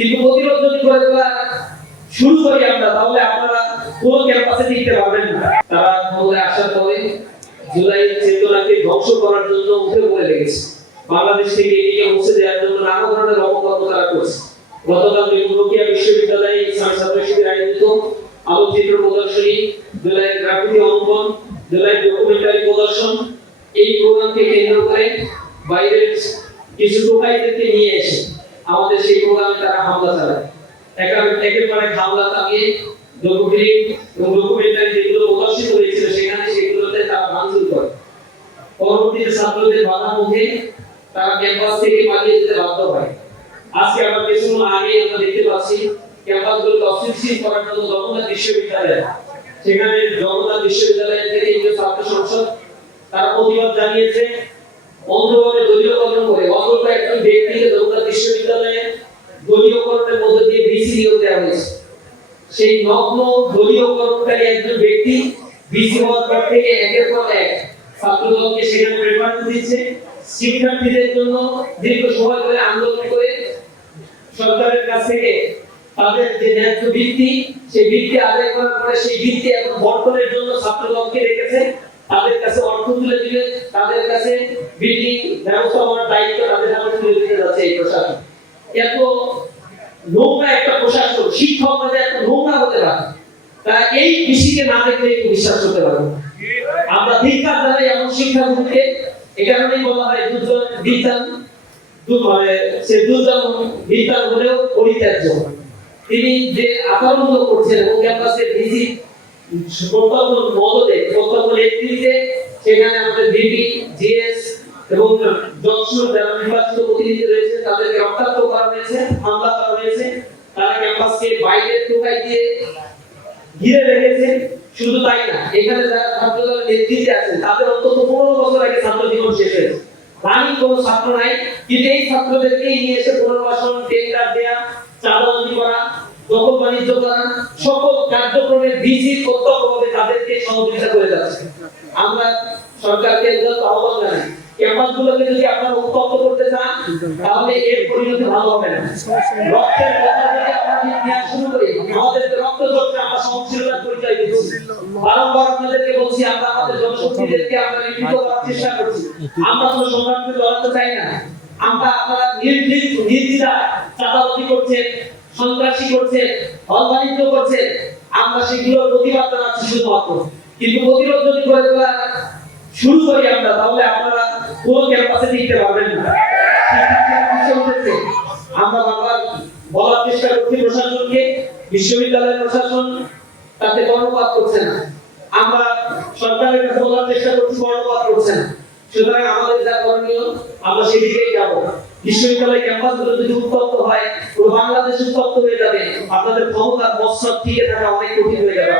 কিন্তু প্রতিরোধ যদি করে দেওয়া শুরু করি আমরা, তাহলে আপনারা পুরো ক্যাম্পাসে টিকতে পারবেন না। তারা ক্ষমতায় আসার পরে জুলাই চেতনাকে ধ্বংস করার জন্য উঠে পড়ে লেগেছে। বাংলাদেশ থেকে এদিকে মুছে দেওয়ার জন্য নানা ধরনের অপকর্ম তারা করছে। গতকাল রোকেয়া বিশ্ববিদ্যালয়ে ইসলামী ছাত্র শিবির আয়োজিত আলোকচিত্র প্রদর্শনী, জুলাইয়ের গ্রাফিতি অঙ্কন, জুলাইয়ের ডকুমেন্টারি প্রদর্শন, এই প্রোগ্রামকে কেন্দ্র করে বাইরের কিছু টোকাইদেরকে নিয়ে এসে আমাদের সেই প্রোগ্রামে তারা হামলা চালায়। একেবারে হামলা চালিয়ে ডকুমেন্টারি যেগুলো প্রদর্শিত হয়েছিল সেগুলোতে তারা ভাঙচুর করে। পরবর্তীতে ছাত্রদের বাধা মুখে তারা ক্যাম্পাস থেকে পালিয়ে যেতে বাধ্য হয়। আজকে আমরা কিছুক্ষণ আগে আমরা দেখতে পাচ্ছি ক্যাম্পাসগুলোকে অস্থিতিশীল করার জন্য জগন্নাথ বিশ্ববিদ্যালয়, সেখানে জগন্নাথ বিশ্ববিদ্যালয় থেকে ইন্ডিয়া ছাত্র সংসদ তারা প্রতিবাদ জানিয়েছে। অন্ধভাবে দলীয়করণ করে অল্প একজন ব্যক্তিকে জগন্নাথ বিশ্ববিদ্যালয়ে দলীয়করণের মধ্যে দিয়ে বিসি নিয়োগ দেওয়া হয়েছে। সেই নগ্ন দলীয়করণকারী একজন ব্যক্তি বিসি হওয়ার পর থেকে একের পর এক ছাত্রদলকে সেখানে প্রেফারেন্স দিচ্ছে। শিক্ষার্থীদের জন্য দীর্ঘ সময় ধরে আন্দোলন করে সরকারের কাছ থেকে তাদের যে ন্যায্য ভিত্তি, সেই ভিত্তি আদায় করার পরে সেই ভিত্তি এখন বর্তনের জন্য ছাত্রদলকে রেখেছে। তাদের কাছে অর্থ তুলে দিলে তাদের কাছে বিল্ডিং ব্যবস্থাপনার দায়িত্ব তাদের হাতে তুলে দিতে যাচ্ছে এই প্রশাসন। এত নোংরা একটা প্রশাসন, শিক্ষকরা এত নোংরা হতে পারে, তারা এই কৃষিকে না দেখলে একটু বিশ্বাস করতে পারবে না। আমরা ধিক্কার জানাই এমন শিক্ষাগুলোকে। এই কারণেই বলা হয় দুজন বিজ্ঞান সে দুজন বিজ্ঞান হলেও পরিত্যাজ্য। তিনি যে আচরণ করছেন এবং ক্যাম্পাসে ভিজিট প্রত্যক্ষ মদতে প্রত্যক্ষ নেতৃত্বে সেখানে আমাদের বিপি জিএস এবং জনসন যারা নির্বাচিত প্রতিনিধি রয়েছে তাদেরকে রক্তাক্ত করা হয়েছে, হামলা করা হয়েছে। তারা ক্যাম্পাসকে বাইরে টোকাই দিয়ে ঘিরে রেখেছে। শুধু তাই না, এখানে যারা ছাত্রদলের নেতৃত্বে আছেন তাদের অন্তত 15 বছর আগে ছাত্র জীবন শেষ হয়েছে। রানিং কোনো ছাত্র নাই, কিন্তু এই ছাত্রদেরকেই নিয়ে এসে পুনর্বাসন, টেন্ডার দেয়া, চাঁদাবাজি করা, দখল বাণিজ্য করা, সকল কার্যক্রমে বিজি প্রত্যক্ষভাবে তাদেরকে সহযোগিতা করে যাচ্ছে। আমরা সরকারকে আহ্বান জানাই, ক্যাম্পাসগুলোকে যদি আপনারা উত্তপ্ত করতে চান তাহলে এর পরিণতি ভালো হবে না। রক্তের কথা যদি আপনারা নেওয়া শুরু করি, আমাদের রক্ত ঝরছে, আমরা সহনশীলতার পরিচয় দিচ্ছি। বারংবার আপনাদেরকে বলছি, আমরা আমাদের জনশক্তিদেরকে আমরা লিখিত করার চেষ্টা করছি। আমরা কোনো সংগ্রামকে লড়াতে চাই না। আমরা আপনারা নির্দ্বিধায় চাঁদাবাজি করছেন, সন্ত্রাসী করছেন, অবাণিজ্য করছেন, আমরা সেগুলোর প্রতিবাদ জানাচ্ছি শুধুমাত্র। কিন্তু প্রতিরোধ যদি করে দেওয়া শুরু করি আমরা, তাহলে আপনারা পুরো ক্যাম্পাসে টিকতে পারবেন না। আমরা বারবার বলার চেষ্টা করছি প্রশাসনকে, বিশ্ববিদ্যালয়ের প্রশাসন তাতে কর্ণপাত করছে না। আমরা সরকারের কাছে বলার চেষ্টা করছি, কর্ণপাত করছে না। সুতরাং আমাদের যা করণীয় আমরা সেদিকেই যাব। বিশ্ববিদ্যালয় ক্যাম্পাসগুলো যদি উত্তপ্ত হয়, পুরো বাংলাদেশ উত্তপ্ত হয়ে যাবে। আপনাদের ক্ষমতার মস্তক টিকে থাকা অনেক কঠিন হয়ে যাবে।